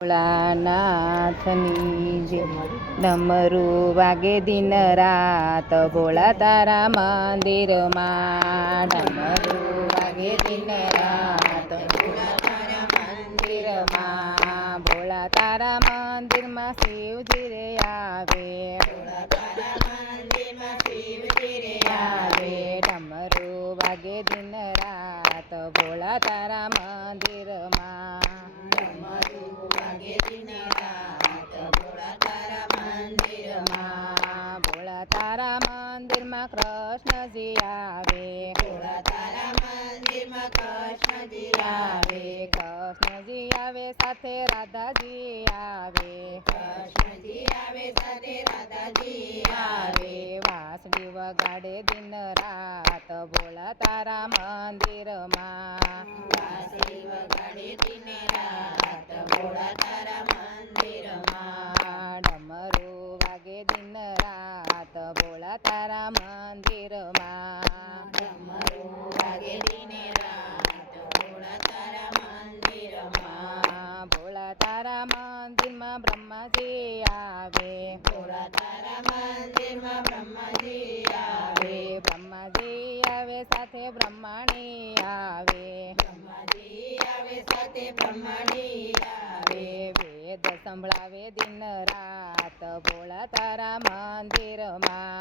ભોળાનાથની જે ડમરુ વાગે દિન રાત, ભોળા તારા મંદિરમાં. ડમરુ વાગે દિન રાત, ભોળા તારા મંદિરમાં. શિવજી રે કૃષ્ણજી આવે. તારા મંદિરમાં કૃષ્ણજી આવે સાથે રાધાજી આવે. આવે રાધાજી આવે વાંસળી વગાડે દિન રાત બોલા તારા મંદિરમાં. વાંસળી વગાડે દિન રાત ભોળા તારા મંદિરમાં. ભોળા તારા મંદિરમાં બ્રહ્માજી આવે. ભોળા તારા મંદિરમાં બ્રહ્માજી આવે બ્રહ્માજી આવે સાથે બ્રહ્માણી આવે. બ્રહ્માજી આવે સાથે બ્રહ્માણી આવે સંભળાવે દિન રાત ભોળા તારા મંદિરમાં.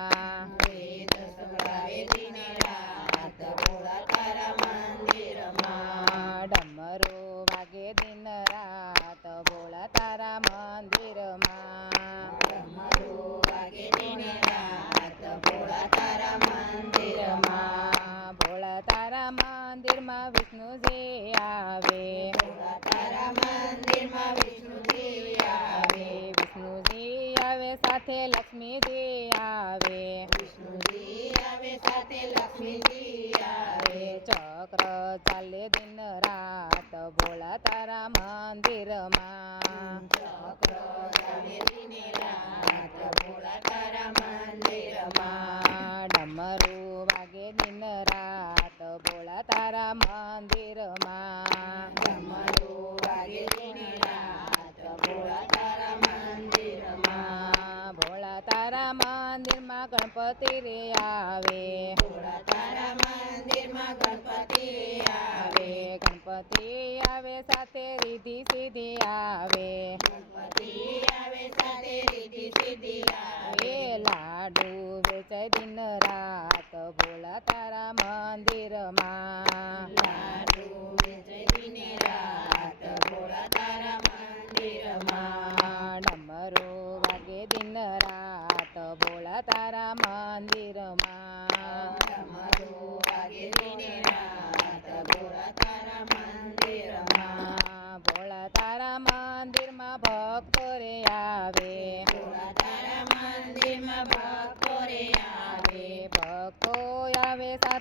સાથે લક્ષ્મીજી આવે વિષ્ણુજી આવે સાથે લક્ષ્મીજી આવે. ચક્ર ચાલે દિન રાત, ભોળા તારા મંદિરમાં. ચક્ર ચાલે દિન રાત, ભોળા તારા मन्दिरमा गणपति रे आवे भोला मन्दिरमा गणपति आवे गणपतिे आवे दिवे रिधि सिदि आवे आवे लाडु चाहिँ दिन रात भोला ताराम मन्दिरमा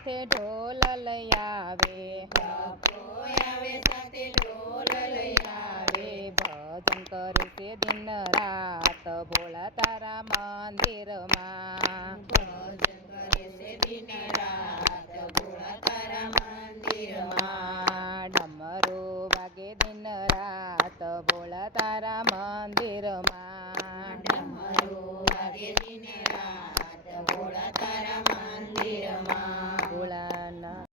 સાથે ઢોલ લઈ આવે. ભજન કરે છે દિન રાત. ભોળા તારા મંદિરમાં. ભજન કરે છે દિન રાત. ભોળા તારા મંદિરમાં. ડમરો વાગે દિન રાત. ભોળા તારા મંદિરમાં. ડમરો વાગે દિન